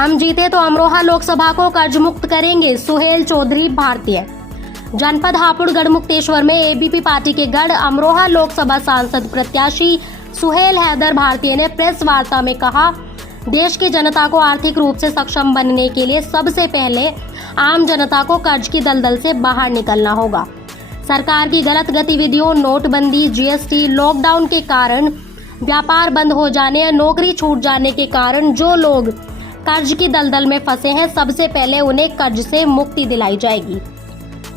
हम जीते तो अमरोहा लोकसभा को कर्ज मुक्त करेंगे, सुहेल चौधरी भारतीय। जनपद हापुड़ गढ़मुक्तेश्वर में एबीपी पार्टी के गढ़ अमरोहा लोकसभा सांसद प्रत्याशी सुहेल हैदर भारतीय ने प्रेस वार्ता में कहा, देश की जनता को आर्थिक रूप से सक्षम बनने के लिए सबसे पहले आम जनता को कर्ज की दलदल से बाहर निकलना होगा। सरकार की गलत गतिविधियों, नोटबंदी, जीएसटी, लॉकडाउन के कारण व्यापार बंद हो जाने या नौकरी छूट जाने के कारण जो लोग कर्ज की दलदल में फंसे हैं, सबसे पहले उन्हें कर्ज से मुक्ति दिलाई जाएगी।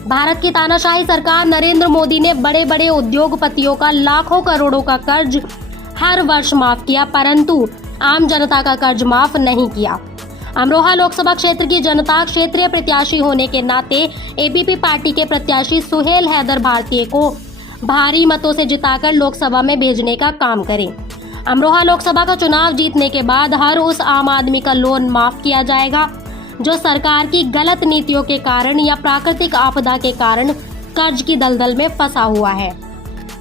भारत की तानाशाही सरकार नरेंद्र मोदी ने बड़े बड़े उद्योगपतियों का लाखों करोड़ों का कर्ज हर वर्ष माफ किया, परंतु आम जनता का कर्ज माफ नहीं किया। अमरोहा लोकसभा क्षेत्र की जनता क्षेत्रीय प्रत्याशी होने के नाते एबीपी पार्टी के प्रत्याशी सुहेल हैदर भारतीय को भारी मतों से जिताकर लोकसभा में भेजने का काम करें। अमरोहा लोकसभा का चुनाव जीतने के बाद हर उस आम आदमी का लोन माफ किया जाएगा जो सरकार की गलत नीतियों के कारण या प्राकृतिक आपदा के कारण कर्ज की दलदल में फंसा हुआ है।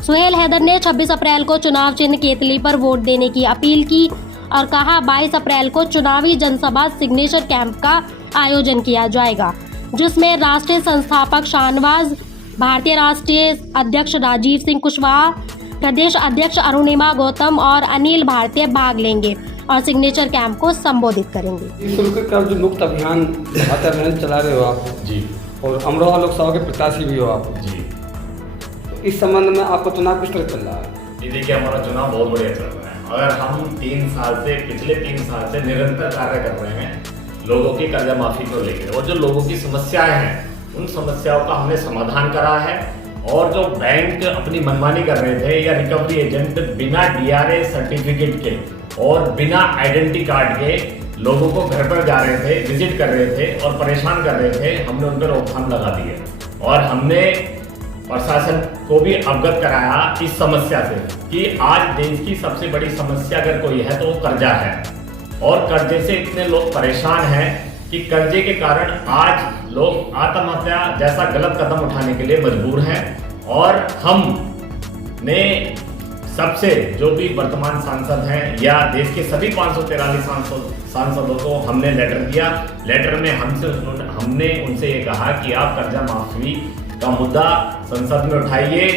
सुहेल हैदर ने 26 अप्रैल को चुनाव चिन्ह केतली पर वोट देने की अपील की और कहा 22 अप्रैल को चुनावी जनसभा सिग्नेचर कैंप का आयोजन किया जाएगा, जिसमें राष्ट्रीय संस्थापक शाहनवाज, भारतीय राष्ट्रीय अध्यक्ष राजीव सिंह कुशवाहा, प्रदेश अध्यक्ष अरुणिमा गौतम और अनिल भारतीय भाग लेंगे और सिग्नेचर कैंप को संबोधित करेंगे। शुल्क कर्ज मुक्त अभियान लगातार चला रहे हो आप जी, और अमरोहा लोकसभा के प्रत्याशी भी हो आप जी। तो इस संबंध में आपका चुनाव किस तरह चल रहा है? ये देखिए, हमारा चुनाव बहुत बढ़िया चल रहा है। अगर हम पिछले 3 साल से निरंतर कार्य कर रहे हैं लोगों की कर्जा माफी को लेकर, और जो लोगों की समस्याएं हैं उन समस्याओं का हमने समाधान करा है। और जो बैंक अपनी मनमानी कर रहे थे या रिकवरी एजेंट बिना डीआरए सर्टिफिकेट के और बिना आइडेंटिटी कार्ड के लोगों को घर पर जा रहे थे, विजिट कर रहे थे और परेशान कर रहे थे, हमने उन पर रोकथाम लगा दी है। और हमने प्रशासन को भी अवगत कराया इस समस्या से कि आज देश की सबसे बड़ी समस्या अगर कोई है तो वो कर्जा है, और कर्जे से इतने लोग परेशान हैं कि कर्जे के कारण आज लोग आत्महत्या जैसा गलत कदम उठाने के लिए मजबूर हैं। और हमने सबसे जो भी वर्तमान सांसद हैं या देश के सभी 543 सांसदों को हमने लेटर दिया। लेटर में हमने उनसे ये कहा कि आप कर्जा माफी का मुद्दा संसद में उठाइए।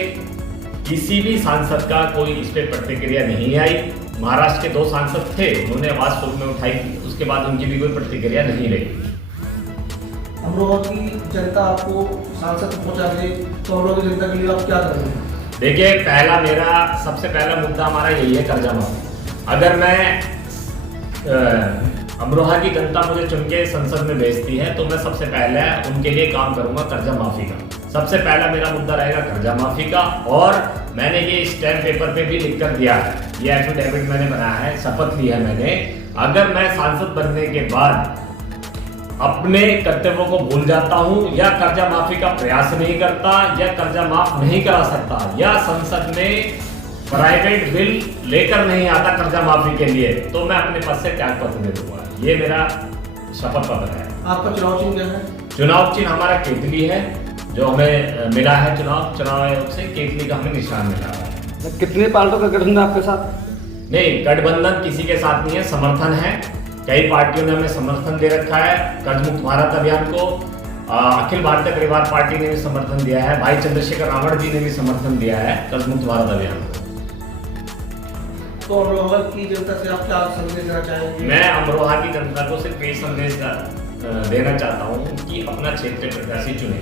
किसी भी सांसद का कोई इस पे प्रतिक्रिया नहीं आई। महाराष्ट्र के 2 सांसद थे, उन्होंने आवाज शुरू में उठाई, उसके बाद उनकी भी कोई प्रतिक्रिया नहीं रही। अमरोहा की जनता आपको सांसद पहुंचा दे तो अमरोहा की जनता के लिए आप क्या करेंगे? देखिए, सबसे पहला मुद्दा हमारा यही है, कर्जा माफी। अगर मैं अमरोहा की जनता मुझे चुन के संसद में भेजती है तो मैं सबसे पहले उनके लिए काम करूंगा कर्जा माफी का। सबसे पहला मेरा मुद्दा रहेगा कर्जा माफी का। और मैंने ये स्टैम्प पेपर पे भी लिख कर दिया है, ये एफिडेविट मैंने बनाया है, शपथ ली है मैंने। अगर मैं सांसद बनने के बाद अपने कर्तव्यों को भूल जाता हूं या कर्जा माफी का प्रयास नहीं करता या कर्जा माफ नहीं करा सकता या संसद में प्राइवेट बिल लेकर नहीं आता कर्जा माफी के लिए, तो मैं अपने पद से त्याग पत्र दे दूंगा। ये मेरा शपथ पत्र है। आपका चुनाव चिन्ह क्या है? चुनाव चिन्ह हमारा केतली है, जो हमें मिला है चुनाव आयोग से। केतली का हमें निशान मिला है। कितने पार्टियों का गठबंधन आपके साथ? नहीं, गठबंधन किसी के साथ नहीं है, समर्थन है। कई पार्टियों ने हमें समर्थन दे रखा है कर्ज मुक्त भारत अभियान को। अखिल भारतीय परिवार पार्टी ने भी समर्थन दिया है, भाई चंद्रशेखर रावण जी ने भी समर्थन दिया है कर्ज मुक्त भारत अभियान को। तो अमरोहा की जनता से आप क्या संदेश देना चाहेंगे? मैं अमरोहा की जनता को सिर्फ यही संदेश देना चाहता हूँ कि अपना क्षेत्रीय प्रत्याशी चुने।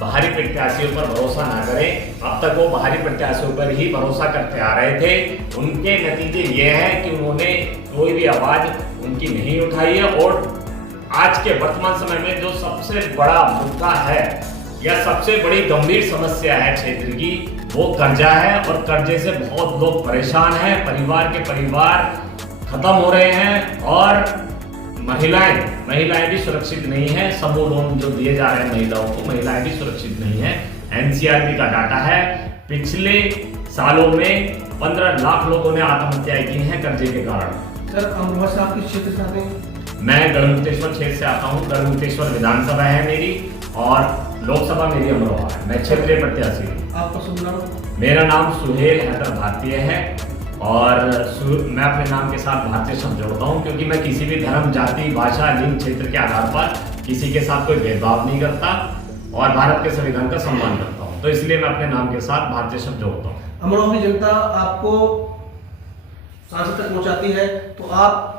बाहरी प्रत्याशियों पर भरोसा ना करें। अब तक वो बाहरी प्रत्याशियों पर ही भरोसा करते आ रहे थे। उनके नतीजे ये हैं कि उन्होंने कोई भी आवाज उनकी नहीं उठाई है। और आज के वर्तमान समय में जो सबसे बड़ा मुद्दा है या सबसे बड़ी गंभीर समस्या है क्षेत्र की, वो कर्जा है। और कर्जे से बहुत लोग परेशान हैं, परिवार के परिवार खत्म हो रहे हैं और महिलाएं भी सुरक्षित नहीं है। समूह लोन जो दिए जा रहे हैं महिलाओं को, महिलाएं भी सुरक्षित नहीं है। एनसीआरबी का डाटा है, पिछले सालों में 15 लाख लोगों ने आत्महत्याएं की हैं कर्जे के कारण। सर, अमरोहा से आप किस क्षेत्र से आते हैं? मैं गढ़मुक्तेश्वर क्षेत्र से आता हूँ। गढ़मुक्तेश्वर विधानसभा है मेरी और लोकसभा मेरी अमरोहा है। मैं क्षेत्रीय प्रत्याशी हूँ। आपका शुभ नाम? मेरा नाम सुहेल हैदर भारतीय है। और मैं अपने नाम के साथ भारतीय शब्द जोड़ता हूँ, क्योंकि मैं किसी भी धर्म, जाति, भाषा, लिंग, क्षेत्र के आधार पर किसी के साथ कोई भेदभाव नहीं करता और भारत के संविधान का सम्मान करता हूँ। तो इसलिए मैं अपने नाम के साथ भारतीय शब्द जोड़ता हूँ। अमरोहा की जनता आपको सांसद तक पहुंचाती है, तो आप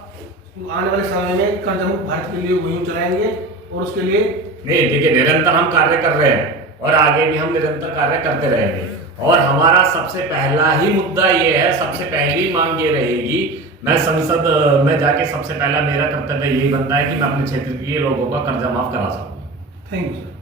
आने वाले समय में कर्ज मुक्त भारत के लिए मुहिम चलाएंगे और उसके लिए नहीं, देखिए, निरंतर हम कार्य कर रहे हैं और आगे भी हम निरंतर कार्य करते रहेंगे। और हमारा सबसे पहला ही मुद्दा ये है, सबसे पहली मांग ये रहेगी, मैं संसद में जाके सबसे पहला मेरा कर्तव्य यही बनता है कि मैं अपने क्षेत्र के लोगों का कर्जा माफ करा सकूं। Thank you sir.